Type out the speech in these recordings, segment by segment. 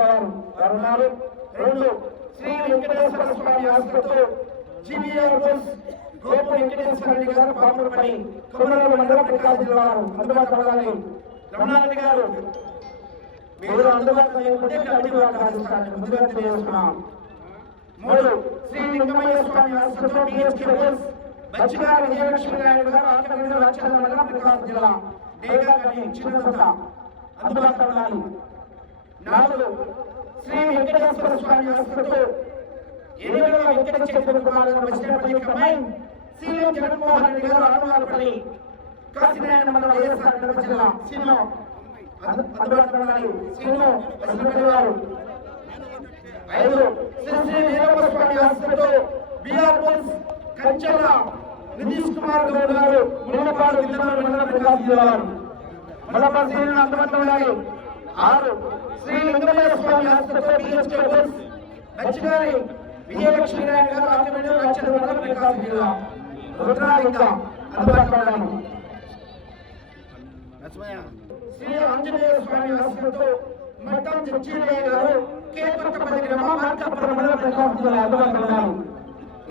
గారు వారు ఉన్నారు. రెండు శ్రీ వెంకటేశ్వర స్వామి ఆసుపత్రి జీవీఆర్ బోస్ గోపు వెంకటేశ్వర రెడ్డి గారు పాపలపల్లి ప్రకాశం జిల్లా వారు అందుబాటులో ఉండాలి రమణారెడ్డి గారు మీరు అందుబాటులో లేకుంటే కమిటీ వారు ముందుగా తెలియజేస్తున్నాం. మూడు శ్రీ లింగమయ్య స్వామి ఆసుపత్రి డిఎస్కే మంచిగా విజయలక్ష్మి నాయుడు గారు ఆంధ్రప్రదేశ్ రాజ్యాంగ మండలం ప్రకాశం జిల్లా డేగా కానీ చిన్నదొక అందుబాటులో నాలుగు శ్రీ వెంకటేశ్వర స్వామి ఆసుపత్రి ఎనిమిదవ వెంకట చైతన్య కుమార్ గారు సీఎం జగన్మోహన్ రెడ్డి గారు ఆడవాళ్ళపల్లి కాశీనారాయణ మండలం వైఎస్ఆర్ కడప జిల్లా సినిమా అందుబాటులో ఉండాలి సినిమా వచ్చినప్పటి వారు. ఐదు శ్రీ శ్రీ వీరప్ప స్వామి హాస్పిటల్ బిఆర్ బోస్ కంచెల నితీష్ కుమార్ గౌడ్ గారు మునపాడు విజయనగరం మండలం ప్రకాశం జిల్లా అందుబాటులో ఉన్నాయి ఆరు శ్రీ లింగమయ్య స్వామి హాస్పిటల్ విజయలక్ష్మి నాయుడు గారు మండలం ప్రకాశం జిల్లా. రుద్రాలింగ అందుబాటులో శ్రీ ఆంజనేయ స్వామి హాస్పిటల్ మఠం జడ్జీరయ్య గారు కేకొత్తపల్లి మార్కాపురం మండలం ప్రకాశం జిల్లా అందుబాటులో ఉన్నారు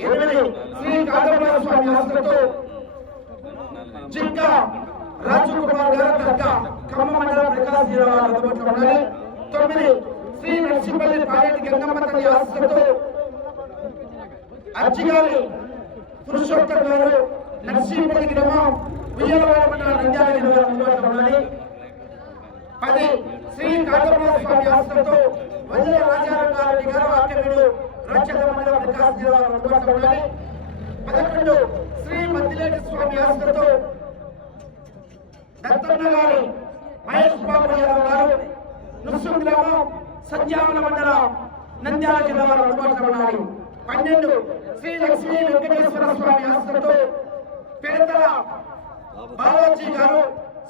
ఎనిమిది శ్రీ కాగరవాడ స్వామి హాస్పిటల్ జింకా రాజు కుమార్ గారు కక్క ఖమ్మం మండలం ప్రకాశం జిల్లా అందుబాటులో ఉన్నారు తొమ్మిది శ్రీ నరసింహల్లి పాయటి గంగమ్మ తల్లి హాస్పిటల్ అర్జిగాలి పురుషోత్తమ్ గారు నర్సీపల్లి గ్రామం విజయవాడ మండలం నంద్యాల జిల్లా అందుబాటులో ఉన్నాయి పది శ్రీ కాకరమాల స్వామి హాస్పిటల్ వజ్ర రాజారెడ్డి గారు ఆర్టీవీలు రాజ్యాంగ మండలం ప్రకాశం జిల్లా అందుబాటులో ఉన్నాయి పదకొండు శ్రీ మద్దిలేటి స్వామి హాస్పిటల్ దత్తన్న గారు మహేష్ బాబు యాదవ్ గారు నుసు గ్రామం సంజామల మండలం నంద్యాల జిల్లా వారు అందుబాటులో ఉన్నారు పన్నెండు శ్రీ లక్ష్మీ వెంకటేశ్వర స్వామి హాస్పిటల్ పెడతల బాలాజీ గారు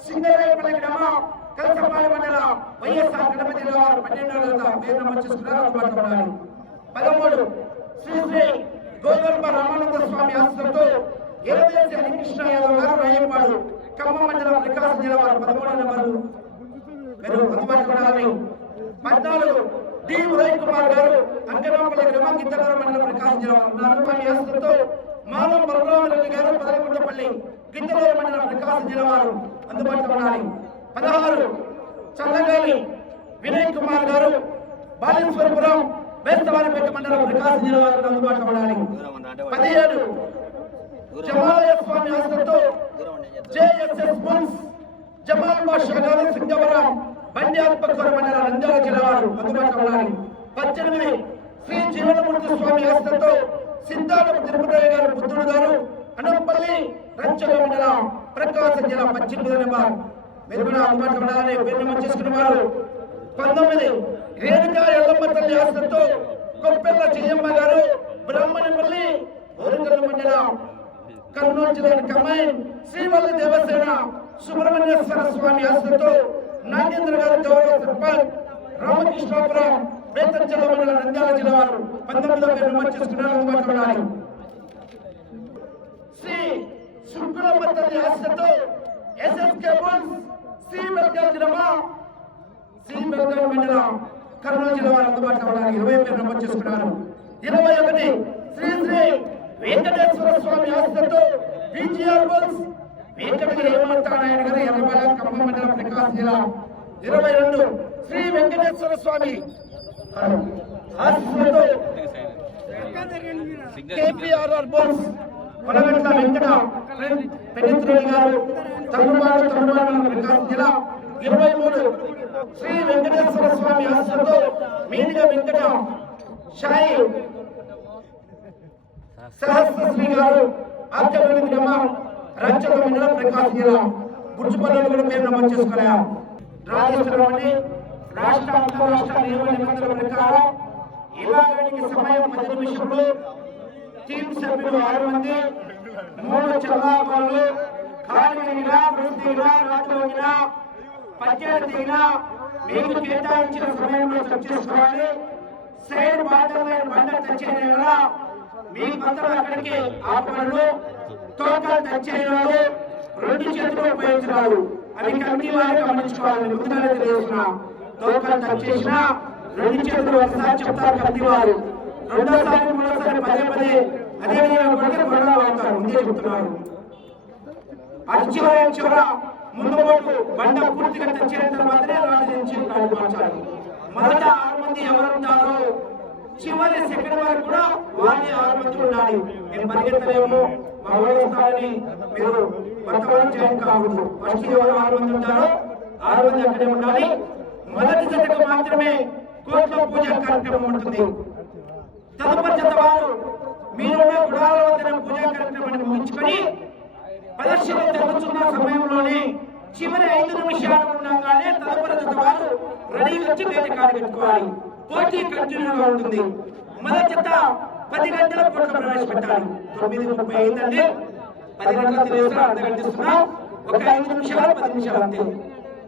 సింగరేపల్లి గ్రామం కలసపాలి మండలం వైఎస్ఆర్ గణపతి జిల్లా వారు పన్నెండు పేరు నమోదు చేసుకున్నారు. అందుబాటులో ఉన్నారు పదమూడు. శ్రీ శ్రీ గోదర్భ రామానంద స్వామి హాస్పిటల్ ఏదేసి హరికృష్ణ యాదవ్ గారు రాయపాడు ఖమ్మం మండలం ప్రకాశం జిల్లా వారు పదమూడు నెంబరు. మీరు అందుబాటులో పద్నాలుగు. డి. ఉదయ్ కుమార్ గారు అంకరాపల్లి గ్రామం గిద్దనగరం మండలం ప్రకాశం జిల్లా వారు నలభై మాలం బలరామరెడ్డి గారు పదకొండపల్లి గిద్దనగరం మండలం ప్రకాశం జిల్లా వారు అందుబాటులో ఉండాలి. పదహారు. చల్లగాలి వినయ్ కుమార్ గారు బాలేశ్వరపురం బేస్తవారిపేట మండలం ప్రకాశం జిల్లా అందుబాటులో ఉండాలి పదిహేడు జమాలయ స్వామి ఆస్తులతో జేఎస్ఎస్ బుల్స్ జమాల్ బాషా గారు సింగవరం బండి ఆత్మకూర మండలం నంద్యాల జిల్లా వారు అందుబాటులో ఉండాలి పద్దెనిమిది శ్రీ జీవనమూర్తి స్వామి ఆస్తులతో సిద్ధార్థ తిరుపతి గారు పుత్రుడు గారు అనపల్లి రంచల మండలం ప్రకాశం జిల్లా పద్దెనిమిది నెంబర్ మీరు కూడా అందుబాటులో ఉండాలని పేరు నమోదు చేసుకున్న వారు పంతొమ్మిది రేణుకా ఎల్లమ్మ తల్లి ఆస్తులతో కొప్పెల్ల చెయ్యమ్మ గారు బ్రాహ్మణపల్లి ఓరుగల్లు మండలం కర్నూలు జిల్లాని కమాయిన్ శ్రీవల్లి దేవసేన సుబ్రహ్మణ్యేశ్వర స్వామి ఆస్తులతో నాగేంద్ర గారు గౌరవ సర్పంచ్ రామకృష్ణాపురం బేతన్ జిల్లా మండలం నంద్యాల జిల్లా వారు పంతొమ్మిది వందల నమోదు చేసుకున్నారు అందుబాటులో శ్రీ శుక్రమ్మ తల్లి ఆస్తులతో ఎస్ఎస్కే బుల్స్ శ్రీ బెల్గల్ గ్రామం శ్రీ బెల్గల్ మండలం కర్నూలు జిల్లా వారు అందుబాటులో ఉండాలని ఇరవై ఒకటి నమోదు చేసుకున్నారు. ఇరవై ఒకటి శ్రీ శ్రీ వెంకటేశ్వర స్వామి ఆస్తులతో బీజీఆర్ బుల్స్ వెంకటగిరి హేమంతారాయణ గారు ఎర్రబాల ఖమ్మం మండలం ప్రకాశం జిల్లా. ఇరవై రెండు శ్రీ వెంకటేశ్వర స్వామి ఆస్తులతో కేపీఆర్ఆర్ బోస్ కొలగట్ల వెంకట పెనిత్రుడి గారు తమిళనాడు తమిళనాడు ప్రకాశం జిల్లా. ఇరవై మూడు. శ్రీ వెంకటేశ్వర స్వామి ఆశతో మీడిగా వెంకట షాయి సహస్రశ్రీ గారు ఆచరణ గ్రామం రక్షక మండల ప్రకాశం జిల్లా బుర్జుపల్లి కూడా పేరు నమోదు చేసుకోలే రాజేశ్వరం అని రాష్ట్ర అంతరాష్ట్ర నియమ నిబంధనల ప్రకారం ఇలాగనికి సమయం పది నిమిషంలో టీం సభ్యులు ఆరు మంది మూడు చల్లాపాలు ఖాళీగా వృద్ధిగా రాత్రిగా పద్దెనిమిదిగా మీకు కేటాయించిన సమయంలో చేసుకోవాలి. సైడ్ బాటలో బండ తెచ్చేయడం మీ మంత్రులు అక్కడికి ఆపగలరు. టోకన్ తెచ్చేయడం రెండు చేతులు ఉపయోగించరాదు అవి కమిటీ వారు గమనించుకోవాలని ముందుగానే తెలియజేస్తున్నా తోకలు టచ్ చేసినా రెండు చేతులు ఒకసారి చెప్తారు కమిటీ వారు. రెండోసారి మూడోసారి పదే పదే అదే విధంగా కొడితే గొడవ అవుతారు. ముందే చెప్తున్నారు. చివర చివర ముందు వరకు బండ పూర్తిగా టచ్ మాత్రమే తర్వాతనే రాజు నుంచి మార్చాలి మొదట ఆరు మంది ఎవరు ఉంటారో చివరి సెకండ్ వరకు కూడా వారి ఆరు మంది ఉండాలి. మేము పరిగెత్తలేము మా వాళ్ళు మీరు వర్తమానం చేయడం కాకూడదు. ఫస్ట్ ఎవరు ఆరు మంది ఉంటారో ఆరు మంది అక్కడే ఉండాలి. మొదటి జతకు మాత్రమే కోట్ల పూజ కార్యక్రమం ఉంటుంది. తదుపరి జత వారు మీరు గుడాల వద్ద పూజా కార్యక్రమాన్ని ముగించుకొని ప్రదర్శన జరుగుతున్న సమయంలోనే చివరి ఐదు నిమిషాలు ఉండగానే తదుపరి జత వారు రెడీ వచ్చి వేదికాలు పెట్టుకోవాలి. పోటీ కంటిన్యూగా ఉంటుంది. మొదటి జత పది గంటల పూట ప్రవేశపెట్టాలి. తొమ్మిది ముప్పై అయిందండి పది గంటల తెలియదు అర్ధ గంట ఒక ఐదు నిమిషాలు పది నిమిషాలు అంతే.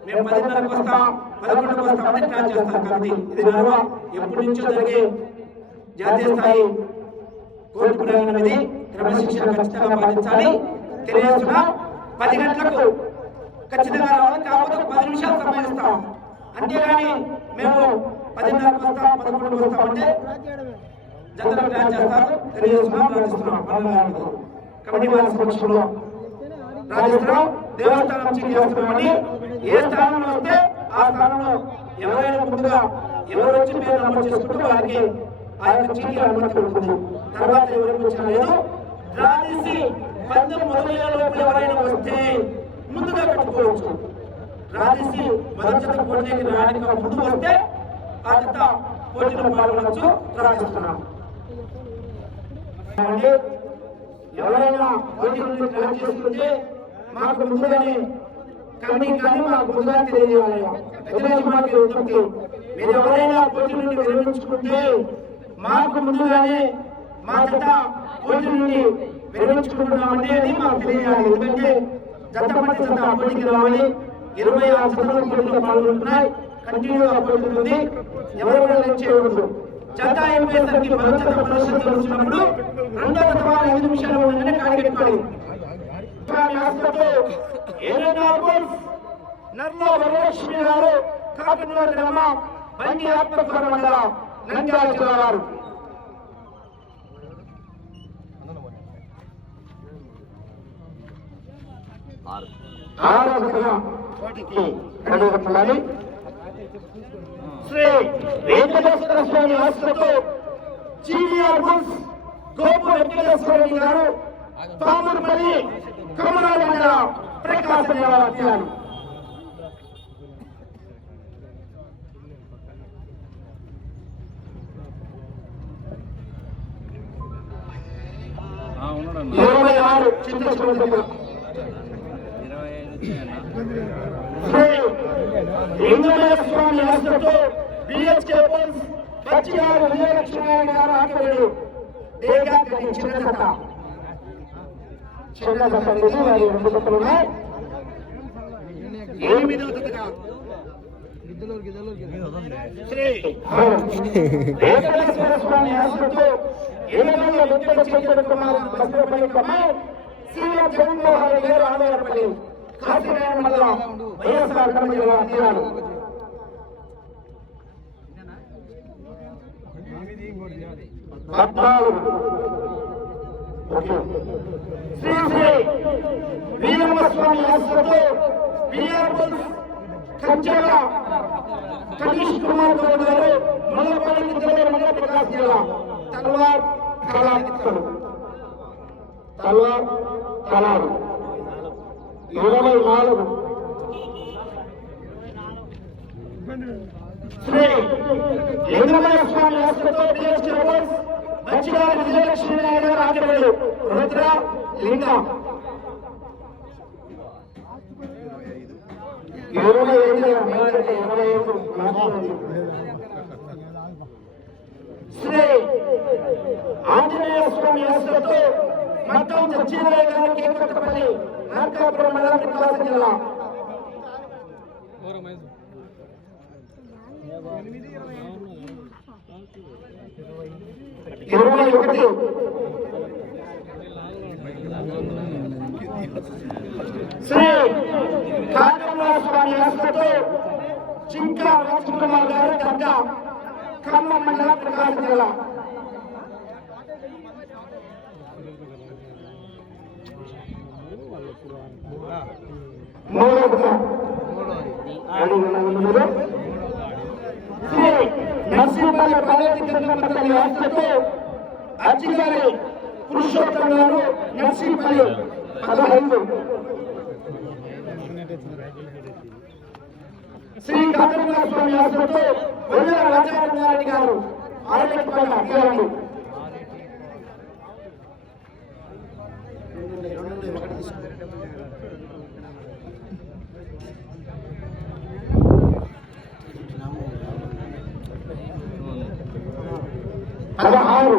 మేము పదిన్నరకు వస్తాం పదకొండుకు వస్తామని ప్లాన్ చేస్తాం కాబట్టి ఇది నడవ ఎప్పటి నుంచో జరిగే జాతీయ స్థాయి కోర్టు ప్రయాణం అనేది క్రమశిక్షణ ఖచ్చితంగా పాటించాలి. తెలియజేస్తున్నాం. పది గంటలకు ఖచ్చితంగా రావాలి కాకపోతే పది నిమిషాలు సమయం ఇస్తాం. అంతేగాని మేము పదిన్నరకు వస్తాం పదకొండుకు వస్తామంటే అంటే ప్లాన్ చేస్తారు తెలియజేస్తున్నాం ప్రార్థిస్తున్నాం. పనులు కమిటీ వారి సమక్షంలో ప్రార్థిస్తున్నాం. దేవస్థానం చేస్తున్నామని ఏ స్థానంలో వస్తే ఆ స్థానంలో ఎవరైనా ముందుగా ఎవరు వచ్చి పేరు నమోదు చేసుకుంటే వారికి ఆ యొక్క చీటీ అనుమతి ఉంటుంది తర్వాత ఎవరికి వచ్చినా లేదు. డ్రా పందెం మొదలయ్యే లోపల ఎవరైనా వస్తే ముందుగా పెట్టుకోవచ్చు రాజేసి తీసి మొదటి పోటీకి రాయడానికి ముందు వస్తే ఆ జత పోటీలో పాల్గొనవచ్చు ప్రార్థిస్తున్నాం ఎవరైనా పోటీ నుండి ప్లాన్ చేసుకుంటే మాకు ముందుగానే కమిటీ కానీ మాకు ముందుగా తెలియజేయాలి. ఎదురైతే మాకు ఉంటుంది మీరు ఎవరైనా పోటీ నుండి విరమించుకుంటే మాకు ముందుగానే మా జత పోటీ నుండి విరమించుకుంటున్నామంటే అది మాకు తెలియాలి ఎందుకంటే జత పట్టి జత రావాలి. ఇరవై ఆరు జతలు పోటీలో పాల్గొంటున్నాయి. కంటిన్యూ పోటీ ఉంది ఎవరెవరు చేయకూడదు. జత అయిపోయేసరికి మన జత ప్రదర్శన జరుగుతున్నప్పుడు రెండో జత వారు ఐదు నిమిషాలు ఉండగానే కాడికెట్టుకోవాలి నర్లో వరలక్ష్మి గారు కాకినాడ గ్రామం బండి ఆత్మకూర మండలం నంద్యాల జిల్లా వారు. ఆరో శ్రీ వెంకటేశ్వర స్వామి ఆశ్రతో జీవీఆర్ బుల్స్ గోపు వెంకటేశ్వర రెడ్డి గారు పామూరుపల్లి కమరాల ప్రకాశం వచ్చారు ఇరవై ఆరు చింతేశ్వరం దగ్గర స్వామి ఆశ్రతో బిహెచ్కే బుల్స్ పచ్చిగారు విజయలక్ష్మీనారాయణ గారు ఆటగాడు చిన్న జత చిన్న జత అనేది వారి రెండు జతలు ఉన్నాయి. ఎనిమిదో వెంకటేశ్వర స్వామి వెంకట చైతన్య కుమార్ జగన్మోహన్ గారు ఆదాయపల్లి కాశీనారాయణ మండలం వైఎస్ఆర్ కమిటీ జిల్లా తీరాలు శ్రీ శ్రీ వీరమస్వామి ఆశ్రతో బిఆర్ కంచెల కనీష్ కుమార్ గౌడ్ గారు మల్లపల్లి జిల్లా మండల ప్రకాశ్ జిల్లా తల్వార్ తల్వార్ ఇరవై నాలుగు. శ్రీ లింగమయ స్వామి ఆశ్రతో డిఎస్టీ రోడ్స్ విజయలక్ష్మి నాయుడు గారు రుద్ర ఇరవై ఐదు ఇరవై ఐదు శ్రీ ఆంజనేయ స్వామి ఆశ్రతో మట్టం సత్యనారాయణ గారు కేకట్టపల్లి నార్కాపురం మండలం ప్రకాశం జిల్లా. ఇరవై ఒకటి. శ్రీ కాకమల స్వామి ఆశ్రతో చింకా రాజకుమార్ గారు గడ్డ ఖమ్మం మండలం ప్రకాశం జిల్లా. మూడో అడుగులు శ్రీ నరసింహపల్లి పర్యటన కేంద్రం ఆశ్రతో అచ్చిగారి పురుషోత్తమ గారు నరసింహపల్లి పదహైదు. శ్రీ కాకరణ స్వామి ఆశ్రతో వైద్య రాజారెడ్డి గారు ఆరోగ్యపల్లి అభ్యర్థులు పదహారు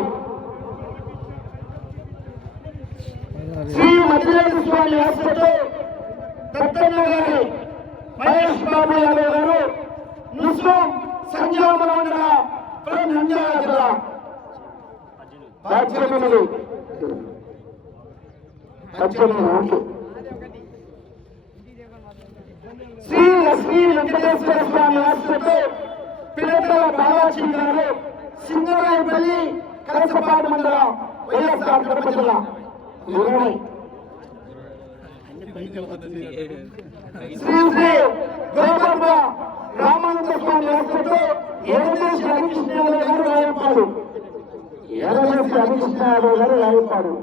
శ్రీ మధ్యరేశ్వర స్వామి ఆశ్రతో దత్తన్న గారి మహేష్ బాబు యాదవ్ గారు ముస్లిం సంజామల మండల ఫ్రం నంద్యాల జిల్లా పద్దెనిమిది శ్రీ లక్ష్మీ వెంకటేశ్వర స్వామి ఆశ్రతో పిల్లల బాలాజీ గారు సింగరాయపల్లి కలసపాడు మండలం వైఎస్ఆర్ కడప జిల్లా శ్రీ శ్రీ గోపర్వ రామానంద స్వామి ఆశ్రతో ఏకదేశి గారు రాయపాడు ఏకదేశి హరికృష్ణ గారు రాయపాడు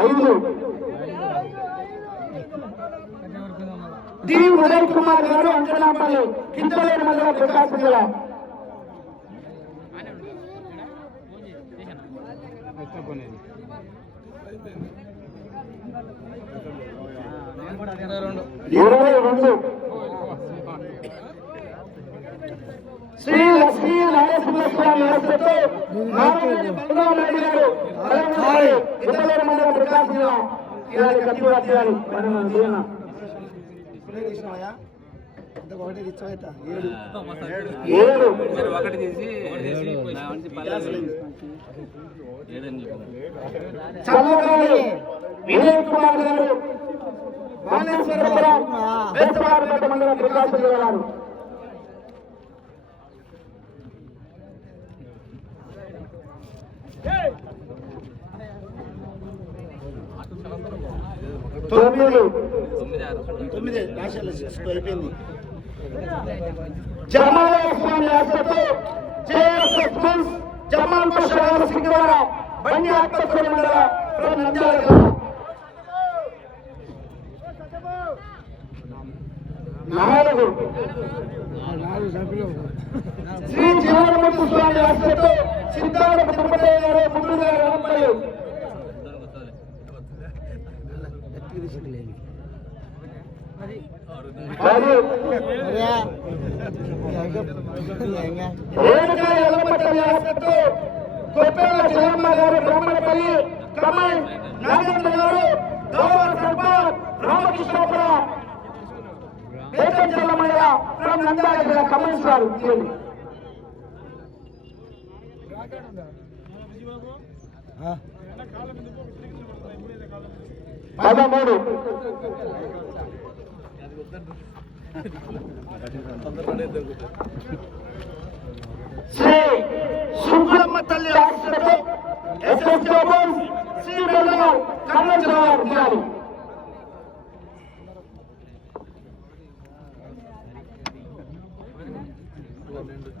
ఐదు డి ఉదయ్ కుమార్ గారు అంజనాపల్లి కిందలేని మండలం ప్రకాశం జిల్లా ఇరవై రెండు. శ్రీ లక్ష్మీ నారసింహ స్వామి ఆశ్రతో నాయుడు గారు మండలం ప్రకాశం జిల్లా ఏడు. ఒకటి చేసి వినయ్ కుమార్ గారు తొమ్మిది తొమ్మిది రాశాల అయిపోయింది జమాల స్వామి ఆశ్రతో జేఎస్ఎస్ జమాల్ బషార్ సింగవరం బండి ఆత్మకూరు మండల నంద్యాల జిల్లా నాలుగు శ్రీ జీవనముఖి స్వామి ఆశ్రతో సిద్ధార్థ తిరుపతి గారు ముందుగా రామపల్లి మరియు రేణుకా గారు బ్రహ్మణపల్లి కమల్ నాగేంద్ర గారు గౌరవ సర్పంచ్ రామకృష్ణపురం వేటంచల ఫ్రమ్ నంద్యాల జిల్లా కమల్ సార్ పదమూడు. శ్రీ సుబ్రహ్మ తల్లి ఆశ్రతో ఎస్ఎస్ శ్రీ వెల్లగల్ కర్నూలు జిల్లా అధికారి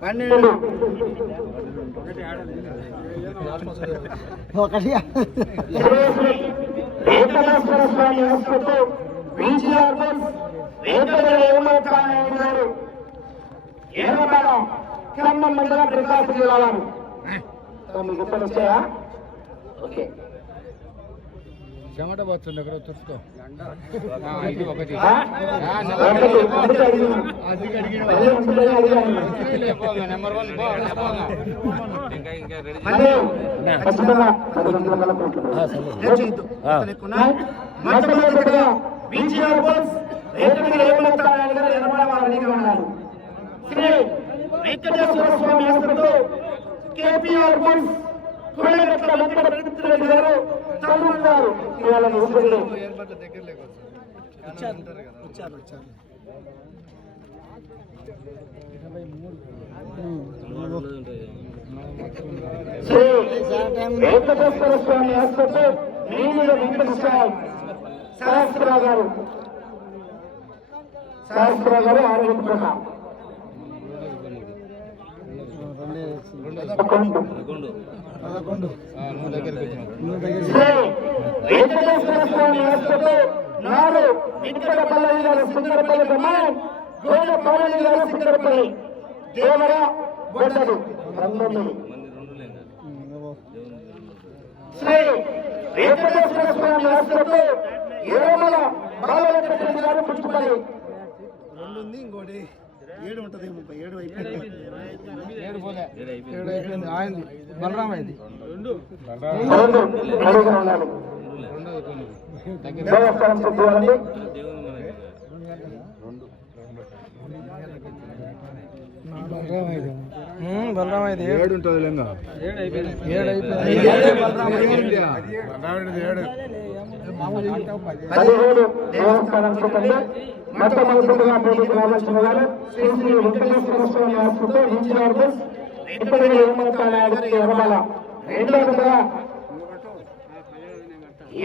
పన్నెండు. ఒకటి వెంకటేశ్వర స్వామి ఆశ్రతో విజిఆర్ బస్ వెంకట ఏమవుతాయని గారు. ఏమన్నా ఖమ్మం మండలం ప్రకాశం జిల్లా వారు మీకు గుర్తులు వచ్చాయా ఓకే. చెమట పోతుంది ఒకటి చూసుకో ఇది ఒకటి. Number one. Venkateswara Swamy KPR bus Kodagatla Venkata Pradeep Reddy గారు చదువుతున్నారు ఇవాళ ముగ్గురు శ్రీ వెంకటేశ్వర స్వామి ఆసుపత్రి శాస్త్రరావు గారు. శాస్త్రరావు గారు ఆరోగ్య ప్రసాద్ పదకొండు. వెంకటేశ్వర స్వామి ఆసుపత్రి నాడు ఇక్కడ పల్లవి గారు సుందరపల్లి బ్రహ్మాండం గోడ పల్లవి గారు సుందరపల్లి దేవర గొడ్డలు పంతొమ్మిది మంది రెండు లేదు శ్రీ వెంకటేశ్వర స్వామి ఆసుపత్రి ఏమల బాలవెంకటరెడ్డి గారు పుచ్చుపల్లి రెండు ఉంది ఇంకోటి. ఏడు ఉంటది ముప్పై ఏడు అయిపోయింది. ఏడు పోలే. ఏడు అయిపోయింది. ఏడు అయిపోయింది. ఆయింది. బలరాం అయింది రెండు. అడుగులు ఉండాలి రెండు. దగ్గర దేవస్థానం శుద్ధివారండి దేవుని మనకి బలరాం అయింది బలరాం అయింది ఏడు ఉంటుంది లింగ ఏడు అయిపోయింది ఏడు. అయిపోయింది ఏడు. పదిహేడు. దేవస్థానం మొట్టమొదటిగా పోటీకి రావాల్సిన వారు శ్రీ వెంకటేశ్వర స్వామి ఆసుపత్రి ఇన్ఛార్జ్ ఇప్పటికే ఏమంటాడు ఎర్రమల? రెండవదిగా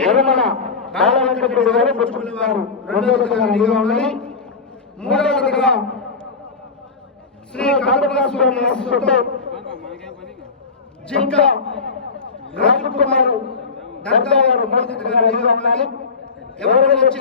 ఎర్రమల బాల వెంకటరెడ్డి గారు పుచ్చుకుని రెండవదిగా నిలువ ఉన్నాయి. మూడవదిగా శ్రీ కాటమల స్వామి ఆసుపత్రి జింక రాజకుమారు దర్గా వారు మొదటిగా నిలువ ఉండాలి ఎవరు వచ్చి